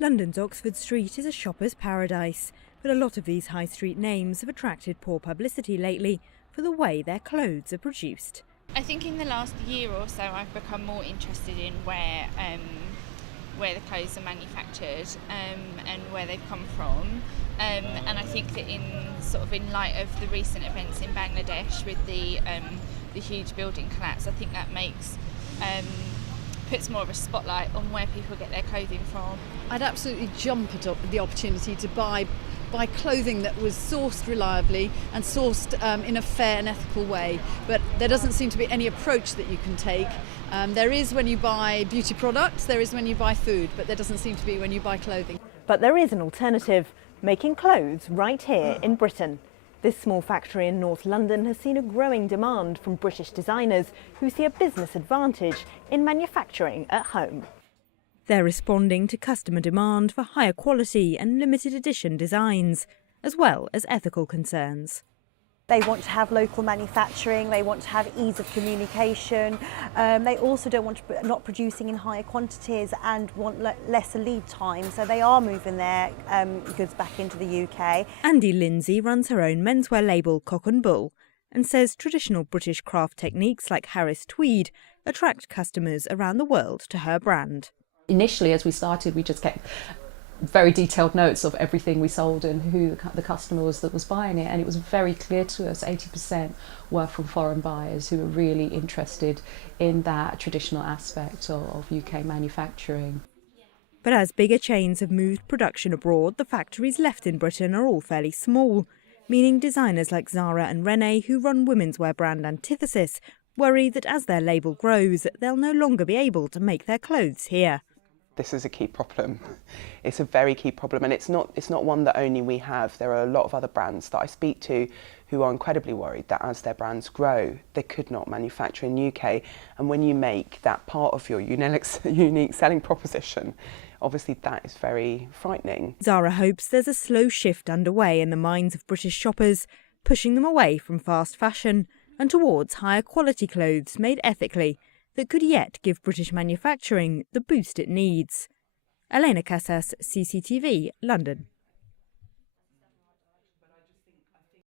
London's Oxford Street is a shopper's paradise, but a lot of these high street names have attracted poor publicity lately for the way their clothes are produced. I think in the last year or so I've become more interested in where the clothes are manufactured and where they've come from. And I think that in light of the recent events in Bangladesh with the huge building collapse, I think that puts more of a spotlight on where people get their clothing from. I'd absolutely jump at the opportunity to buy clothing that was sourced reliably and sourced in a fair and ethical way. But there doesn't seem to be any approach that you can take. There is when you buy beauty products, there is when you buy food, but there doesn't seem to be when you buy clothing. But there is an alternative, making clothes right here in Britain. This small factory in North London has seen a growing demand from British designers who see a business advantage in manufacturing at home. They're responding to customer demand for higher quality and limited edition designs, as well as ethical concerns. They want to have local manufacturing, they want to have ease of communication, they also don't want to not producing in higher quantities and want lesser lead time, so they are moving their goods back into the UK. Andy Lindsay runs her own menswear label Cock and Bull and says traditional British craft techniques like Harris tweed attract customers around the world to her brand. Initially, as we started, we just kept very detailed notes of everything we sold and who the customer was that was buying it, and it was very clear to us 80% were from foreign buyers who were really interested in that traditional aspect of UK manufacturing. But as bigger chains have moved production abroad, the factories left in Britain are all fairly small, meaning designers like Zara and Rene, who run women's wear brand Antithesis, worry that as their label grows, they'll no longer be able to make their clothes here. This is a key problem. It's a very key problem, and it's not one that only we have. There are a lot of other brands that I speak to who are incredibly worried that as their brands grow, they could not manufacture in the UK. And when you make that part of your unique selling proposition, obviously that is very frightening. Zara hopes there's a slow shift underway in the minds of British shoppers, pushing them away from fast fashion and towards higher quality clothes made ethically that could yet give British manufacturing the boost it needs. Elena Casas, CCTV, London.